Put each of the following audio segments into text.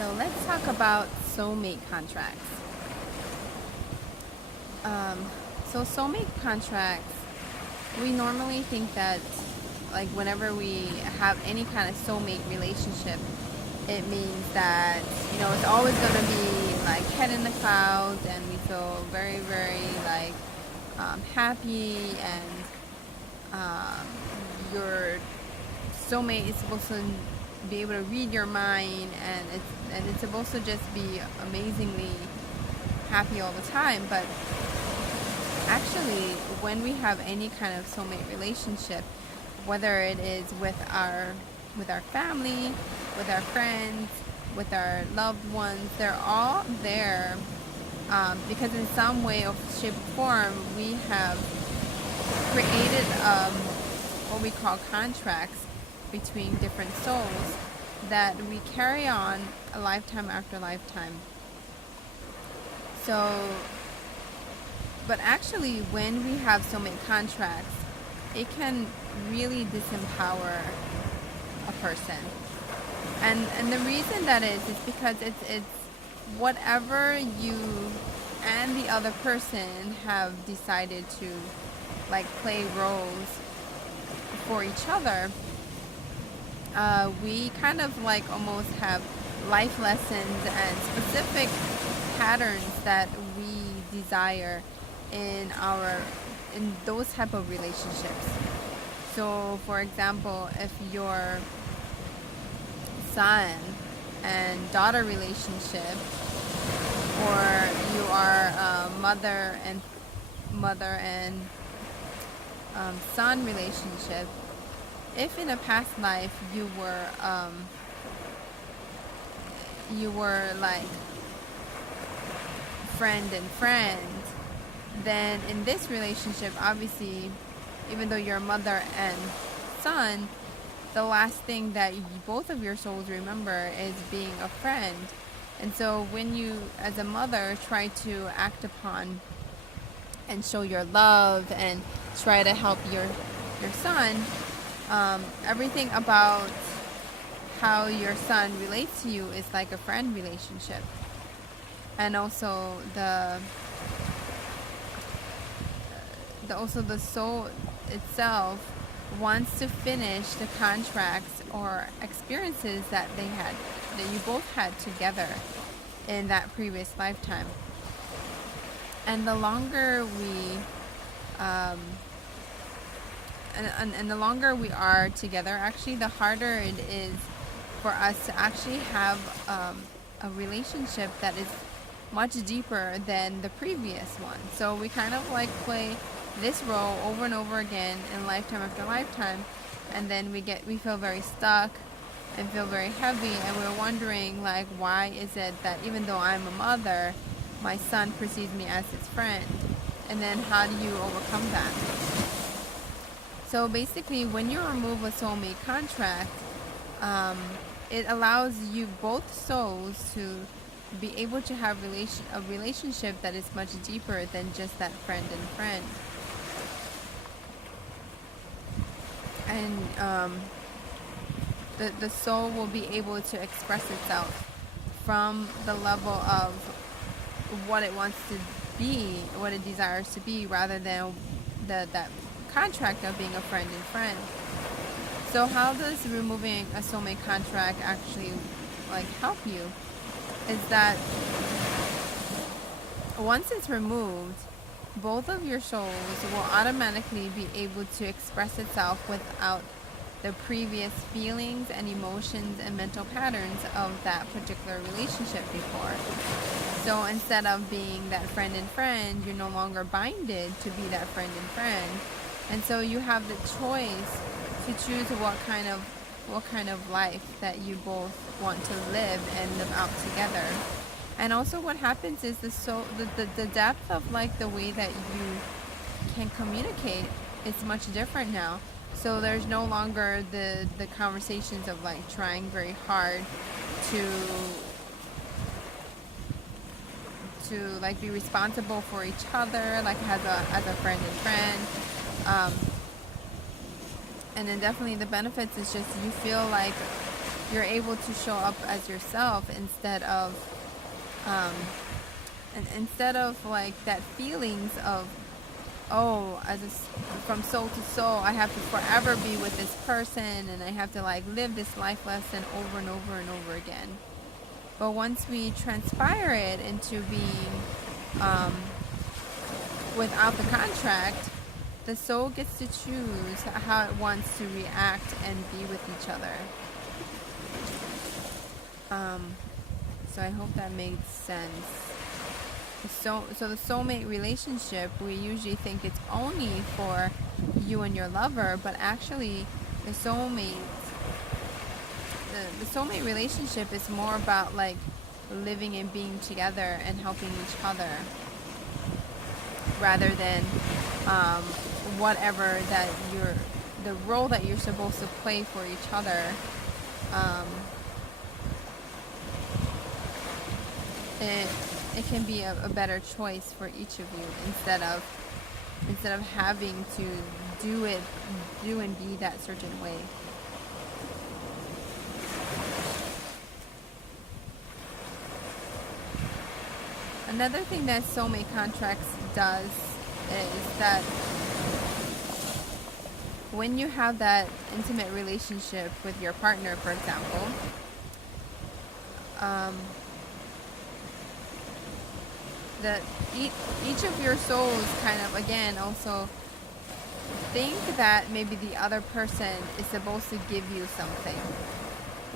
So let's talk about soulmate contracts. So soulmate contracts, we normally think that like whenever we have any kind of soulmate relationship, it means that, it's always going to be like head in the clouds and we feel very, very like happy, and your soulmate is supposed to be able to read your mind, and it's supposed to just be amazingly happy all the time. But actually, when we have any kind of soulmate relationship, whether it is with our family, with our friends, with our loved ones, they're all there because in some way or shape or form we have created what we call contracts between different souls that we carry on a lifetime after lifetime. So, but actually when we have soulmate contracts, it can really disempower a person. And the reason that is because it's whatever you and the other person have decided to like play roles for each other. We kind of like almost have life lessons and specific patterns that we desire in those type of relationships. So for example, if your son and daughter relationship, or you are mother and son relationship, if in a past life you were like friend and friend, then in this relationship, obviously, even though you're mother and son, the last thing that both of your souls remember is being a friend. And so when you, as a mother, try to act upon and show your love and try to help your son, everything about how your son relates to you is like a friend relationship. And also the soul itself wants to finish the contracts or experiences that you both had together in that previous lifetime. And the longer the longer we are together, actually, the harder it is for us to actually have a relationship that is much deeper than the previous one. So we kind of like play this role over and over again in lifetime after lifetime, and then we feel very stuck and feel very heavy, and we're wondering like, why is it that even though I'm a mother, my son perceives me as his friend? And then how do you overcome that? So basically, when you remove a soulmate contract, it allows you both souls to be able to have a relationship that is much deeper than just that friend and friend. And the soul will be able to express itself from the level of what it wants to be, what it desires to be, rather than that contract of being a friend and friend. So how does removing a soulmate contract actually like help you? Is that once it's removed, both of your souls will automatically be able to express itself without the previous feelings and emotions and mental patterns of that particular relationship before. So instead of being that friend and friend, you're no longer binded to be that friend and friend. And so you have the choice to choose what kind of life that you both want to live and live out together. And also what happens is the depth of like the way that you can communicate is much different now. So there's no longer the conversations of like trying very hard to like be responsible for each other, like as a friend and friend. And then definitely the benefits is just you feel like you're able to show up as yourself instead of like that feelings of, oh, from soul to soul, I have to forever be with this person and I have to like live this life lesson over and over and over again. But once we transpire it into being without the contract, the soul gets to choose how it wants to react and be with each other. So I hope that made sense. So the soulmate relationship, we usually think it's only for you and your lover, but actually the soulmate relationship is more about like living and being together and helping each other, rather than whatever that the role that you're supposed to play for each other. It can be a better choice for each of you instead of having to do and be that certain way. Another thing that soulmate contracts does is that when you have that intimate relationship with your partner, for example, that each of your souls kind of, again, also think that maybe the other person is supposed to give you something,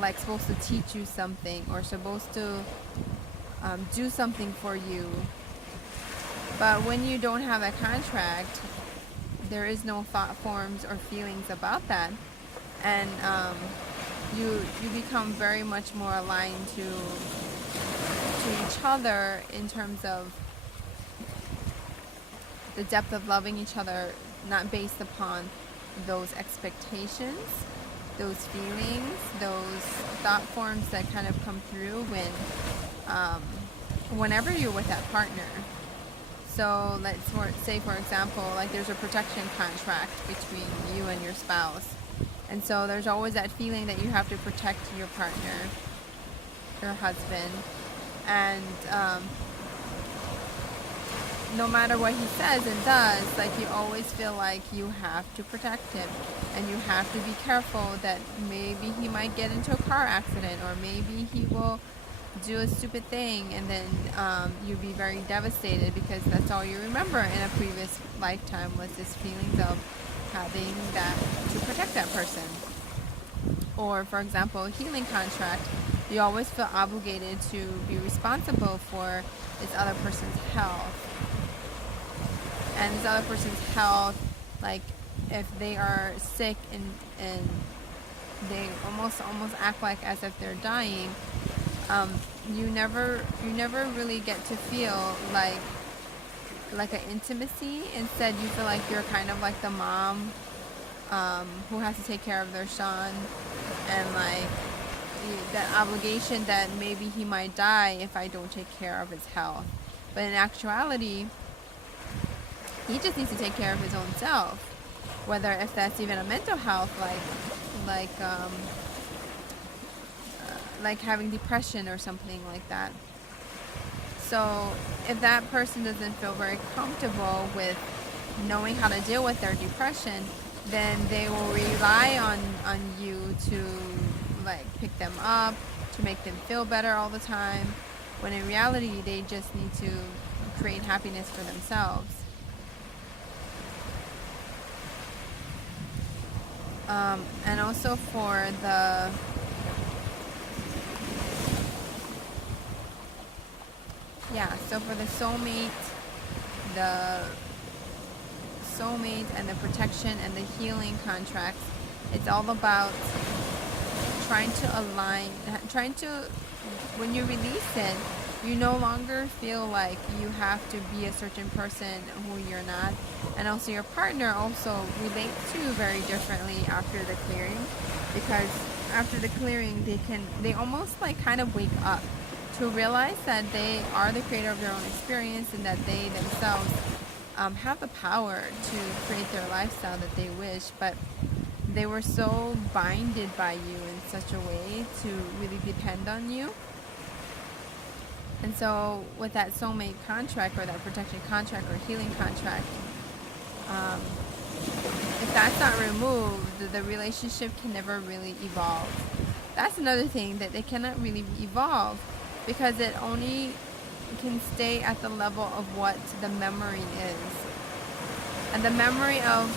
like supposed to teach you something, or supposed to do something for you. But when you don't have a contract, there is no thought forms or feelings about that, and you become very much more aligned to each other in terms of the depth of loving each other, not based upon those expectations, those feelings, those thought forms that kind of come through whenever you're with that partner. So let's say, for example, like there's a protection contract between you and your spouse, and so there's always that feeling that you have to protect your partner, your husband, and no matter what he says and does, like you always feel like you have to protect him, and you have to be careful that maybe he might get into a car accident, or maybe he will do a stupid thing, and then you'd be very devastated because that's all you remember in a previous lifetime was this feelings of having that to protect that person. Or, for example, a healing contract, you always feel obligated to be responsible for this other person's health. And this other person's health, like if they are sick and they almost act like as if they're dying, you never really get to feel like an intimacy. Instead, you feel like you're kind of like the mom who has to take care of their son, and like that obligation that maybe he might die if I don't take care of his health. But in actuality, he just needs to take care of his own self, whether if that's even a mental health, like having depression or something like that. So if that person doesn't feel very comfortable with knowing how to deal with their depression, then they will rely on you to like pick them up, to make them feel better all the time, when in reality they just need to create happiness for themselves. And also for the so for the soulmate and the protection and the healing contracts, it's all about trying to align, when you release it, you no longer feel like you have to be a certain person who you're not. And also your partner also relates to you very differently after the clearing, because after the clearing they almost like kind of wake up to realize that they are the creator of their own experience, and that they themselves have the power to create their lifestyle that they wish. But they were so binded by you in such a way to really depend on you. And so with that soulmate contract or that protection contract or healing contract, if that's not removed, the relationship can never really evolve. That's another thing, that they cannot really evolve because it only can stay at the level of what the memory is. And the memory of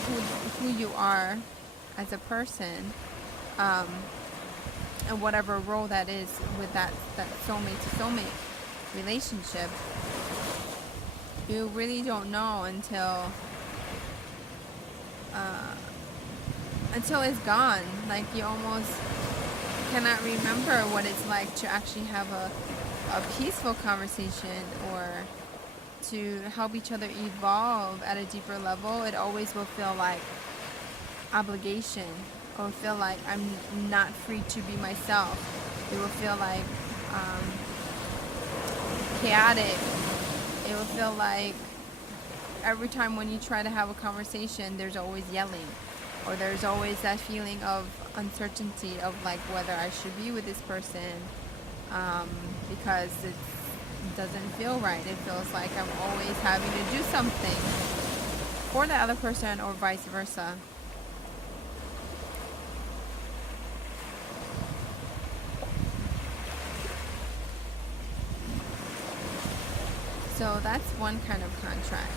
who you are as a person, and whatever role that is with that soulmate to soulmate relationship, you really don't know until it's gone. Like, you almost cannot remember what it's like to actually have a peaceful conversation or to help each other evolve at a deeper level. It always will feel like obligation, or feel like I'm not free to be myself. It will feel like chaotic. It will feel like every time when you try to have a conversation, there's always yelling, or there's always that feeling of uncertainty of like whether I should be with this person, because it doesn't feel right. It feels like I'm always having to do something for the other person, or vice versa. So that's one kind of contract.